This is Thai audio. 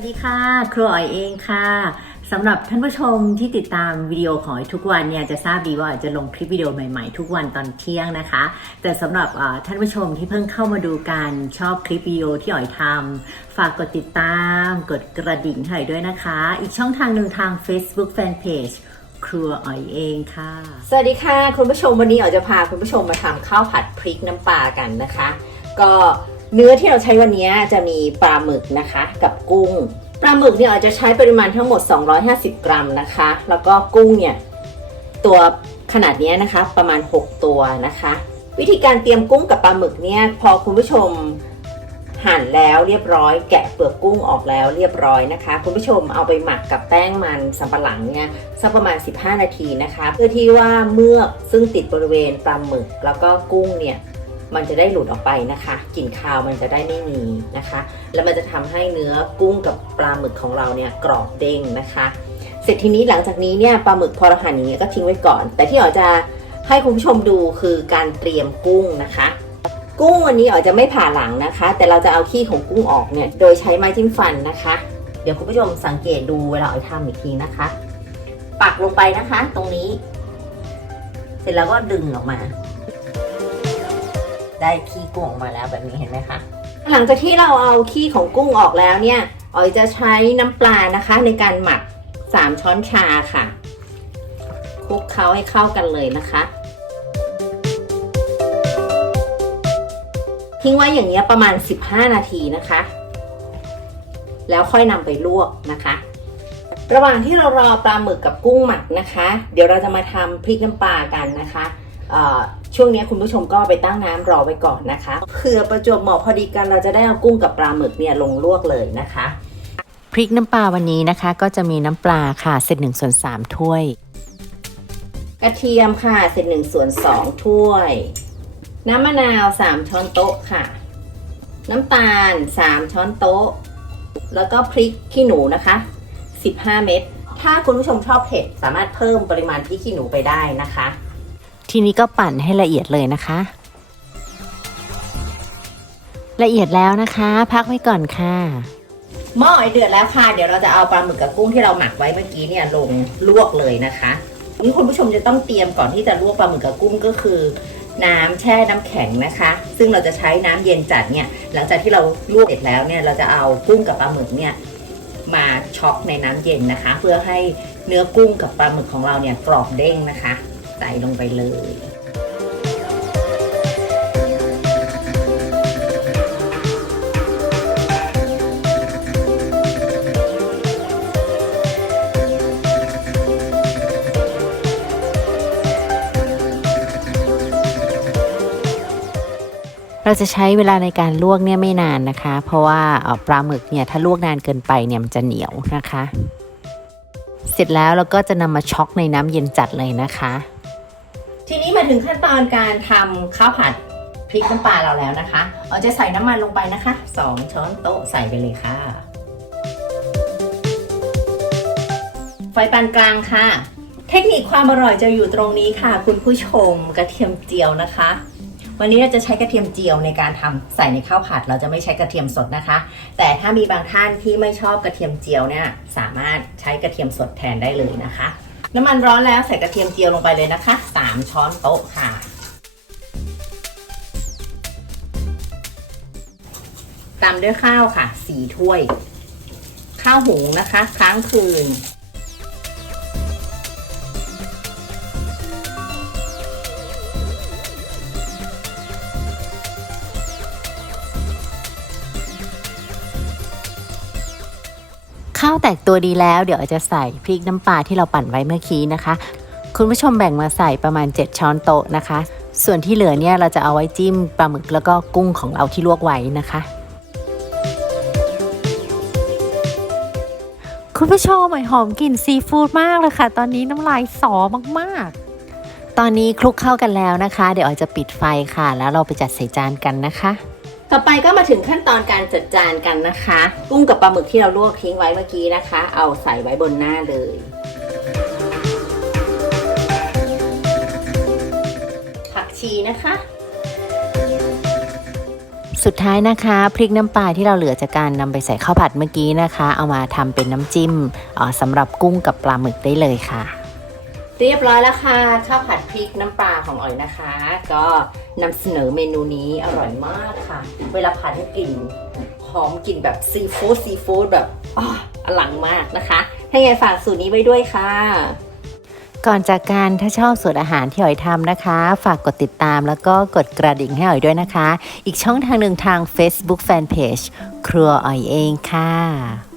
วัสดีค่ะ ครูอ๋อยเองค่ะสำหรับท่านผู้ชมที่ติดตามวิดีโอของอ๋อยทุกวันเนี่ยจะทราบดีว่าอ๋อยจะลงคลิปวิดีโอใหม่ๆ ทุกวันตอนเที่ยงนะคะ แต่สำหรับท่านผู้ชมที่เพิ่งเข้ามาดูการชอบคลิปวิดีโอที่อ๋อยทำฝากกดติดตาม กดกระดิ่งให้ด้วยนะคะ อีกช่องทางหนึ่งทาง Facebook Fanpage ครัวอ๋อยเองค่ะ สวัสดีค่ะ คุณผู้ชมวันนี้อ๋อยจะพาคุณผู้ชมมาทำข้าวผัดพริกน้ำปลากันนะคะ ก็ เนื้อที่เราใช้วันนี้จะมีปลาหมึกนะคะกับกุ้ง ปลาหมึกเนี่ยอ๋อจะใช้ปริมาณทั้งหมด 250 กรัมนะคะ แล้วก็กุ้งเนี่ยตัวขนาดเนี้ยนะคะประมาณ 6 ตัวนะคะ วิธีการเตรียมกุ้งกับปลาหมึกเนี่ยพอคุณผู้ชมหั่นแล้วเรียบร้อย แกะเปลือกกุ้งออกแล้วเรียบร้อยนะคะ คุณผู้ชมเอาไปหมักกับแป้งมันสำปะหลังเนี่ยสักประมาณ 15 นาทีนะคะ เพื่อที่ว่าเมือกซึ่งติดบริเวณปลาหมึก แล้วก็กุ้งเนี่ย มันจะได้หลุดออกไปนะคะกลิ่นคาวมันจะได้ไม่มีนะคะ แล้วมันจะทำให้เนื้อกุ้งกับปลาหมึกของเราเนี่ยกรอบเด้งนะคะ เสร็จทีนี้หลังจากนี้เนี่ยปลาหมึกพอเราหั่นอย่างเงี้ยก็ทิ้งไว้ก่อน แต่ที่อ๋อจะให้คุณผู้ชมดูคือการเตรียมกุ้งนะคะ กุ้งวันนี้อ๋อจะไม่ผ่าหลังนะคะ แต่เราจะเอาขี้ของกุ้งออกเนี่ยโดยใช้ไม้จิ้มฟันนะคะ เดี๋ยวคุณผู้ชมสังเกตดูเวลาอ๋อทำอีกทีนะคะ ปักลงไปนะคะ ตรงนี้ เสร็จแล้วก็ดึงออกมา ได้ขี้กุ้งออกมาแล้วแบบนี้เห็นไหมคะ หลังจากที่เราเอาขี้ของกุ้งออกแล้วเนี่ยอ๋อยจะใช้น้ำปลานะคะ ในการหมัก 3 ช้อนชาค่ะคลุกเคล้าให้เข้ากันเลยนะคะ ทิ้งไว้อย่างเงี้ยประมาณ 15 นาทีนะคะ แล้วค่อยนำไปลวกนะคะระหว่างที่เรารอปลาหมึกกับกุ้งหมักนะคะ เดี๋ยวเราจะมาทำพริกน้ำปลากันนะคะเอ่อ ช่วงนี้คุณผู้ชมก็ไปตั้งน้ำรอไว้ก่อนนะคะเผื่อประจวบเหมาะพอดีกันเราจะได้เอากุ้งกับปลาหมึกเนี่ยลงลวกเลยนะคะพริกน้ำปลาวันนี้นะคะ ก็จะมีน้ำปลาค่ะเศษหนึ่งส่วนสามถ้วย กระเทียมค่ะเศษหนึ่งส่วนสองถ้วย น้ำมะนาวสามช้อนโต๊ะค่ะ น้ำตาลสามช้อนโต๊ะ แล้วก็พริกขี้หนูนะคะ15เม็ดถ้าคุณผู้ชมชอบเผ็ดสามารถเพิ่มปริมาณพริกขี้หนูไปได้นะคะ ทีนี้ก็ปั่นให้ละเอียดเลยนะคะ ละเอียดแล้วนะคะ พักไว้ก่อนค่ะหม้อไอเดือดแล้วค่ะ เดี๋ยวเราจะเอาปลาหมึกกับกุ้งที่เราหมักไว้เมื่อกี้เนี่ยลงลวกเลยนะคะนี่คุณผู้ชมจะต้องเตรียมก่อนที่จะลวกปลาหมึกกับกุ้งก็คือ น้ำแช่น้ำแข็งนะคะ ซึ่งเราจะใช้น้ำเย็นจัดเนี่ย หลังจากที่เราลวกเสร็จแล้วเนี่ยเราจะเอากุ้งกับปลาหมึกเนี่ยมาช็อกในน้ำเย็นนะคะ เพื่อให้เนื้อกุ้งกับปลาหมึกของเราเนี่ยกรอบเด้งนะคะ ใส่ลงไปเลยเราจะใช้เวลาในการลวกเนี่ยไม่นานนะคะ เพราะว่าออปลาหมึกเนี่ยถ้าลวกนานเกินไปเนี่ยมันจะเหนียวนะคะ เสร็จแล้วเราก็จะนำมาช็อกในน้ำเย็นจัดเลยนะคะ มาถึงขั้นตอนการทำข้าวผัดพริกน้ำปลาเราแล้วนะคะเราจะใส่น้ำมันลงไปนะคะ 2 ช้อนโต๊ะใส่ไปเลยค่ะ ไฟปานกลางค่ะ เทคนิคความอร่อยจะอยู่ตรงนี้ค่ะ คุณผู้ชมกระเทียมเจียวนะคะ วันนี้เราจะใช้กระเทียมเจียวในการทำใส่ในข้าวผัด เราจะไม่ใช้กระเทียมสดนะคะ แต่ถ้ามีบางท่านที่ไม่ชอบกระเทียมเจียวเนี่ยสามารถใช้กระเทียมสดแทนได้เลยนะคะ น้ำมันร้อนแล้วใส่กระเทียมเจียวลงไปเลยนะคะ3ช้อนโต๊ะค่ะ ตามด้วยข้าวค่ะ4ถ้วย ข้าวหุงนะคะ ค้างคืน ข้าวแตกตัวดีแล้ว เดี๋ยวจะใส่พริกน้ำปลาที่เราปั่นไว้เมื่อกี้นะคะ คุณผู้ชมแบ่งมาใส่ประมาณ 7 ช้อนโต๊ะนะคะ ส่วนที่เหลือเนี่ยเราจะเอาไว้จิ้มปลาหมึกแล้วก็กุ้งของเราที่ลวกไว้นะคะคุณผู้ชมหอยหอมกลิ่นซีฟู้ดมากเลยค่ะ ตอนนี้น้ำลายสอมากๆ ตอนนี้คลุกเข้ากันแล้วนะคะ เดี๋ยวออยจะปิดไฟค่ะ แล้วเราไปจัดใส่จานกันนะคะ ต่อไปก็มาถึงขั้นตอนการจัดจานกันนะคะ กุ้งกับปลาหมึกที่เราลวกทิ้งไว้เมื่อกี้นะคะ เอาใส่ไว้บนหน้าเลย ผักชีนะคะ สุดท้ายนะคะพริกน้ำปลาที่เราเหลือจากการนำไปใส่ข้าวผัดเมื่อกี้นะคะ เอามาทำเป็นน้ำจิ้มออสำหรับกุ้งกับปลาหมึกได้เลยค่ะ เรียบร้อยแล้วค่ะข้าวผัดพริกน้ำปลาของอ๋อยนะคะ ก็นำเสนอเมนูนี้อร่อยมากค่ะ เวลาผัดให้กลิ่นหอมกลิ่นแบบซีฟู้ดซีฟู้ดแบบอ๋ออลังมากนะคะ ถ้าไงฝากสูตรนี้ไว้ด้วยค่ะ ก่อนจากการถ้าชอบสูตรอาหารที่อ๋อยทำนะคะ ฝากกดติดตามแล้วก็กดกระดิ่งให้อ๋อยด้วยนะคะ อีกช่องทางหนึ่งทาง Facebook Fanpage ครัวอ๋อยเองค่ะ